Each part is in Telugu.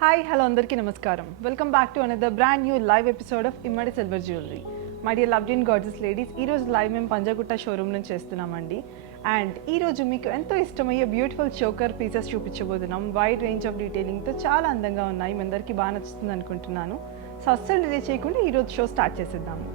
హాయ్ హలో అందరికీ నమస్కారం. Welcome back to another brand new live episode of Immadi silver jewellery. My dear lovely and gorgeous ladies, ఈరోజు లైవ్ మేము పంజాగుట్ట షోరూమ్ నుంచి చేస్తున్నామండి. అండ్ ఈరోజు మీకు ఎంతో ఇష్టమయ్యే బ్యూటిఫుల్ చోకర్ పీసెస్ చూపించబోతున్నాం. వైడ్ రేంజ్ ఆఫ్ డీటెయిలింగ్తో చాలా అందంగా ఉన్నాయి. మీ అందరికీ బాగా నచ్చుతుంది అనుకుంటున్నాను. సో అస్సలు డిలే చేయకుండా ఈరోజు షో స్టార్ట్ చేసేద్దాము.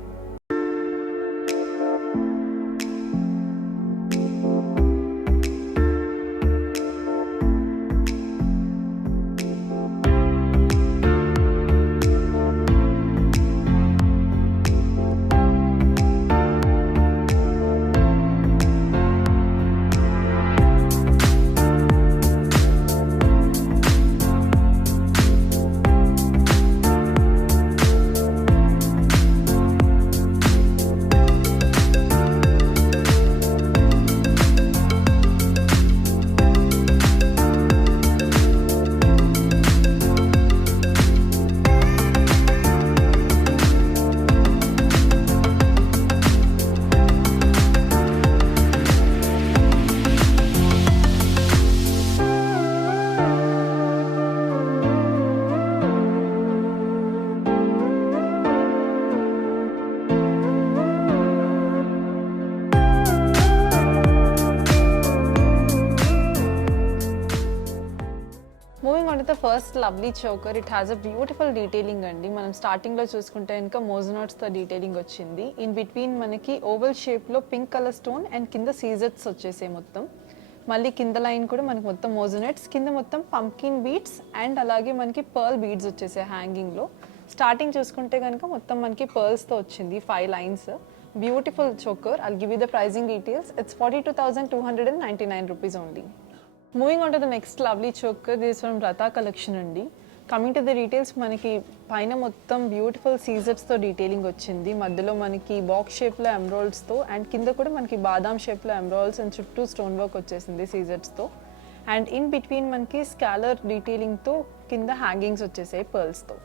Moving on to the first lovely choker. It has a beautiful detailing అండి. మనం స్టార్టింగ్లో చూసుకుంటే ఇంకా మోజనోట్స్తో డీటెయిలింగ్ వచ్చింది. ఇన్ బిట్వీన్ మనకి ఓవల్ షేప్లో పింక్ కలర్ స్టోన్ అండ్ కింద సీజర్స్ వచ్చేసాయి మొత్తం. మళ్ళీ కింద లైన్ కూడా మనకి మొత్తం మోజనోట్స్, కింద మొత్తం పంకిన్ బీడ్స్ అండ్ అలాగే మనకి పర్ల్ బీడ్స్ వచ్చేసాయి హ్యాంగింగ్లో. స్టార్టింగ్ చూసుకుంటే కనుక మొత్తం మనకి పర్ల్స్తో వచ్చింది 5 lines. Beautiful choker. I'll give you the pricing details. It's 42,299 rupees only. Moving on to the next lovely choker, this is from Ratha collection andi. Coming to the details, manaki paina mottam beautiful Caesars tho detailing vachindi. Madhyalo manaki box shape lo emeralds tho and kinda kuda manaki badam shape lo emeralds and chuttu stone work vachesindi Caesars tho. And in between manaki scalar detailing tho kinda hangings vachesayi pearls tho.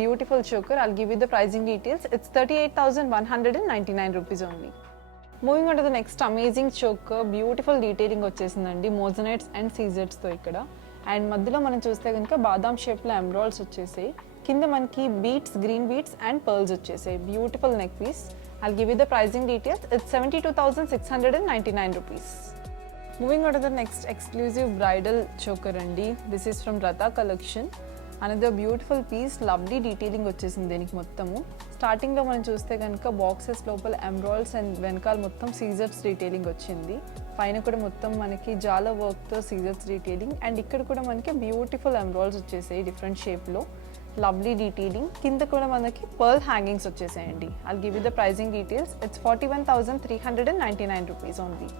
Beautiful choker. I'll give you the pricing details. It's 38,199 rupees only. Moving on to the next amazing choker. Beautiful detailing వచ్చేసిందండి మోజనైట్స్ అండ్ సీజర్స్తో ఇక్కడ. అండ్ మధ్యలో మనం చూస్తే కనుక బాదాం షేప్లో ఎమరాల్డ్స్ వచ్చేసాయి. కింద మనకి beads, green beads and pearls వచ్చేసాయి. Beautiful neck piece. I'll give you the pricing details. It's 72,699 rupees. Moving on to the next exclusive bridal choker అండి. This is from Ratha collection. Another beautiful piece. Lovely detailing వచ్చేసింది దీనికి మొత్తము. స్టార్టింగ్లో మనం చూస్తే కనుక బాక్సెస్ లోపల ఎమరాల్డ్స్ అండ్ వెనకాల మొత్తం సీజర్స్ డీటెయిలింగ్ వచ్చింది. పైన కూడా మొత్తం మనకి జాల వర్క్తో సీజర్స్ డీటెయిలింగ్ అండ్ ఇక్కడ కూడా మనకి బ్యూటిఫుల్ ఎమరాల్డ్స్ వచ్చేసాయి డిఫరెంట్ షేప్లో. Lovely detailing. కింద కూడా మనకి పర్ల్ హ్యాంగింగ్స్ వచ్చేసాయండి. I'll give you the pricing details. It's 41,399 rupees only.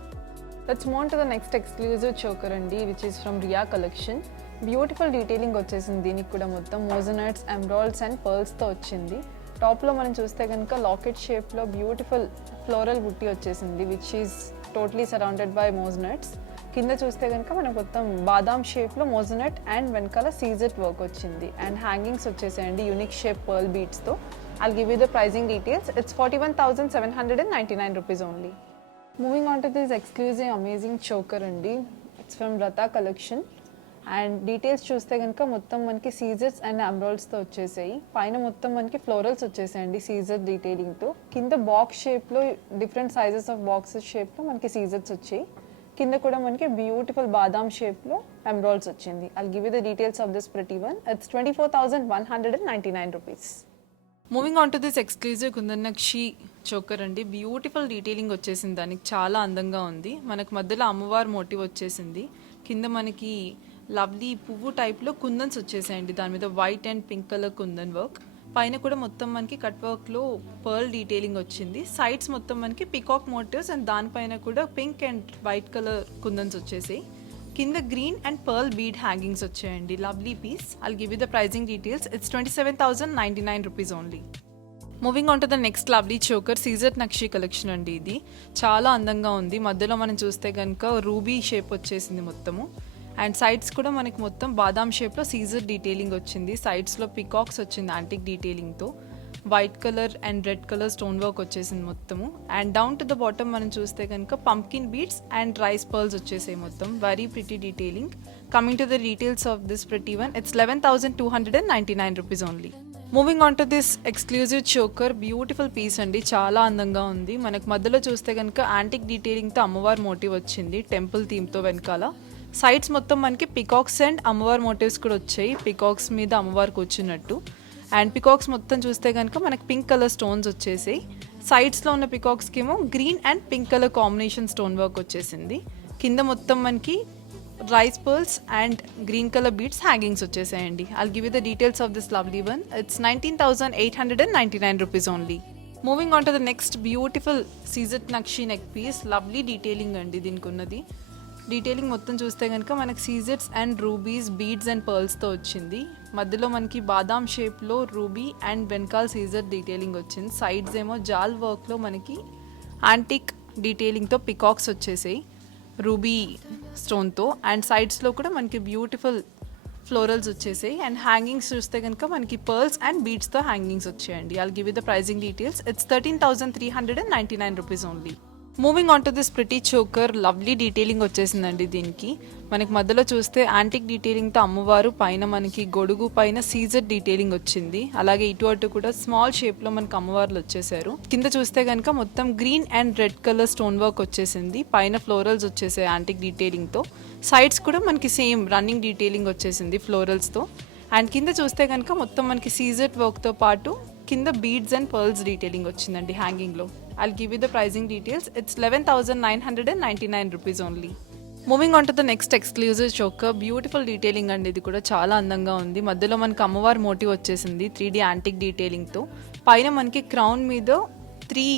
Let's move on to the next exclusive choker అండి, which is from Riya collection. Beautiful detailing వచ్చేసింది దీనికి కూడా మొత్తం మోజనైట్స్, ఎమరాల్డ్స్ అండ్ పర్ల్స్తో వచ్చింది. టాప్లో మనం చూస్తే కనుక లాకెట్ షేప్లో బ్యూటిఫుల్ ఫ్లోరల్ బుట్టి వచ్చేసింది which is totally surrounded by మోజనైట్స్. కింద చూస్తే కనుక మనకు మొత్తం బాదాం షేప్లో మోజనైట్ అండ్ వెనకాల సీజెట్ వర్క్ వచ్చింది అండ్ హ్యాంగింగ్స్ వచ్చేసాయండి యూనిక్ షేప్ పర్ల్ బీట్స్తో. I'll give you the pricing details. It's 41,799 rupees only. Moving on to this exclusive amazing choker అండి. It's from Ratha collection. And details చూస్తే కనుక మొత్తం మనకి సీజర్స్ అండ్ ఎమరాల్డ్స్తో వచ్చేసాయి. పైన మొత్తం మనకి ఫ్లోరల్స్ వచ్చేసాయండి సీజర్ డీటెయిలింగ్తో. కింద బాక్స్ షేప్లో డిఫరెంట్ సైజెస్ ఆఫ్ బాక్సెస్ షేప్లో మనకి సీజర్స్ వచ్చాయి. కింద కూడా మనకి బ్యూటిఫుల్ బాదాం షేప్లో ఎమరాల్డ్స్ వచ్చింది. I'll give you the details of this pretty one. It's 24,199 rupees. Moving on to this exclusive kundan nakshi choker అండి. బ్యూటిఫుల్ డీటెయిలింగ్ వచ్చేసింది దానికి, చాలా అందంగా ఉంది. మనకు మధ్యలో అమ్మవారి మోటివ్ వచ్చేసింది. కింద మనకి లవ్లీ పువ్వు టైప్లో కుందన్స్ వచ్చేసాయండి. దాని మీద white and pink colour kundan work. పైన కూడా మొత్తం మనకి కట్ వర్క్లో పర్ల్ డీటెయిలింగ్ వచ్చింది. సైడ్స్ మొత్తం మనకి పికాక్ మోటివ్స్ అండ్ దానిపైన కూడా పింక్ అండ్ వైట్ కలర్ కుందన్స్ వచ్చేసాయి. కింద green and pearl bead hangings వచ్చాయండి. Lovely piece. I'll give you the pricing details. It's 27,099 rupees only. Moving on to the next lovely choker. సీజర్ నక్షి కలెక్షన్ అండి. ఇది చాలా అందంగా ఉంది. మధ్యలో మనం చూస్తే కనుక రూబీ షేప్ వచ్చేసింది మొత్తము. అండ్ సైడ్స్ కూడా మనకి మొత్తం బాదాం షేప్లో సీజర్ డీటెయిలింగ్ వచ్చింది. సైడ్స్లో పికాక్స్ వచ్చింది యాంటిక్ డీటెయిలింగ్తో. White colour and red colour stone work వచ్చేసింది మొత్తము. And down to the bottom మనం చూస్తే కనుక pumpkin beads and rice pearls వచ్చేసాయి మొత్తం. Very pretty detailing. Coming to the details of this pretty one, it's 11,299 rupees only. Moving on to this exclusive choker, beautiful piece అండి, చాలా అందంగా ఉంది. మనకు మధ్యలో చూస్తే కనుక యాంటిక్ డీటెయిలింగ్తో అమ్మవారి మోటివ్ వచ్చింది, టెంపుల్ థీమ్తో వెనకాల. సైడ్స్ మొత్తం మనకి పికాక్స్ అండ్ అమ్మవారి మోటివ్స్ కూడా వచ్చాయి, పికాక్స్ మీద అమ్మవారికి వచ్చినట్టు. అండ్ పికాక్స్ మొత్తం చూస్తే కనుక మనకి పింక్ కలర్ స్టోన్స్ వచ్చేసాయి. సైడ్స్లో ఉన్న పికాక్స్కి ఏమో green and pink colour combination stone work వచ్చేసింది. కింద మొత్తం మనకి rice pearls and green colour beads hangings వచ్చేసాయండి. I'll give you the details of this lovely one. It's 19,899 rupees only. Moving on to the next beautiful CZ nakshi neck piece. Lovely detailing అండి దీనికి ఉన్నది. డీటెయిలింగ్ మొత్తం చూస్తే కనుక మనకి సీజెడ్స్ అండ్ రూబీస్, బీడ్స్ అండ్ పర్ల్స్తో వచ్చింది. మధ్యలో మనకి బాదాం షేప్లో రూబీ అండ్ వెనకాల సీజెడ్ డీటెయిలింగ్ వచ్చింది. సైడ్స్ ఏమో జాల్ వర్క్లో మనకి యాంటిక్ డీటెయిలింగ్తో పికాక్స్ వచ్చేసాయి రూబీ స్టోన్తో. అండ్ సైడ్స్లో కూడా మనకి బ్యూటిఫుల్ ఫ్లోరల్స్ వచ్చేసాయి. అండ్ హ్యాంగింగ్స్ చూస్తే కనుక మనకి పర్ల్స్ అండ్ బీడ్స్తో హ్యాంగింగ్స్ వచ్చాయండి. I'll give you the pricing details. It's 13,399 rupees only. Moving on to this pretty choker, lovely detailing వచ్చేసిందండి దీనికి. మనకి మధ్యలో చూస్తే యాంటిక్ డీటెయిలింగ్తో అమ్మవారు, పైన మనకి గొడుగు పైన సీజెడ్ డీటెయిలింగ్ వచ్చింది. అలాగే ఇటు అటు కూడా స్మాల్ షేప్లో మనకి అమ్మవార్లు వచ్చేసారు. కింద చూస్తే కనుక మొత్తం green and red colour stone work వచ్చేసింది. పైన ఫ్లోరల్స్ వచ్చేసాయి యాంటిక్ డీటెయిలింగ్తో. సైడ్స్ కూడా మనకి సేమ్ రన్నింగ్ డీటెయిలింగ్ వచ్చేసింది ఫ్లోరల్స్తో. అండ్ కింద చూస్తే కనుక మొత్తం మనకి సీజెడ్ వర్క్తో పాటు కింద బీడ్స్ అండ్ పర్ల్స్ డీటెయిలింగ్ వచ్చిందండి హ్యాంగింగ్లో. I'll give you the pricing details. It's 11,999 rupees only. Moving on to the next exclusive choker, beautiful detailing అండి, ఇది కూడా చాలా అందంగా ఉంది. మధ్యలో మనకి అమ్మవారి మోటివ్ వచ్చేసింది 3D యాంటిక్ డీటెయిలింగ్తో. పైన మనకి క్రౌన్ మీద 3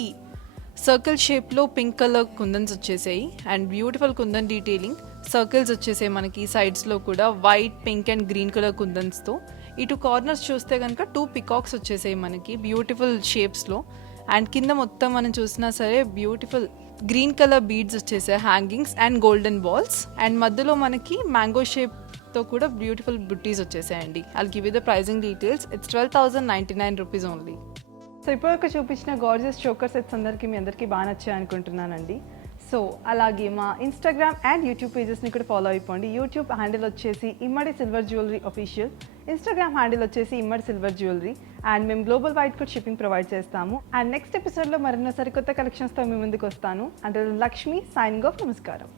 సర్కిల్ షేప్లో పింక్ కలర్ కుందన్స్ వచ్చేసాయి. And beautiful kundan detailing, circles వచ్చేసాయి మనకి సైడ్స్లో కూడా white, pink and green colour కుందన్స్తో. ఇటు కార్నర్స్ చూస్తే కనుక 2 పికాక్స్ వచ్చేసాయి మనకి బ్యూటిఫుల్ షేప్స్లో. అండ్ కింద మొత్తం మనం చూసినా సరే బ్యూటిఫుల్ గ్రీన్ కలర్ బీడ్స్ వచ్చేసాయి, hangings and golden balls. And మధ్యలో మనకి మ్యాంగో షేప్తో కూడా beautiful buttis వచ్చేసాయండి. I'll give you the pricing details. It's 12,099 rupees only. So ఇప్పటివరకు చూపించిన గార్జియస్ చోకర్ సెట్స్ మీ అందరికీ బాగా నచ్చాయి అనుకుంటున్నానండి. సో అలాగే మా ఇన్స్టాగ్రామ్ అండ్ యూట్యూబ్ పేజెస్ని కూడా ఫాలో అయిపోండి. యూట్యూబ్ హ్యాండిల్ వచ్చేసి Immadi silver jewellery official, Instagram handle వచ్చేసి ఇమ్మడి సిల్వర్ జ్యువెలరీ. అండ్ మేము గ్లోబల్ వైడ్ కూడా షిప్పింగ్ ప్రొవైడ్ చేస్తాము. అండ్ నెక్స్ట్ ఎపిసోడ్లో మరిన్న సరికొత్త కలెక్షన్స్తో మీ ముందుకు వస్తాను. అంటే లక్ష్మి సైనింగ్ ఆఫ్. నమస్కారం.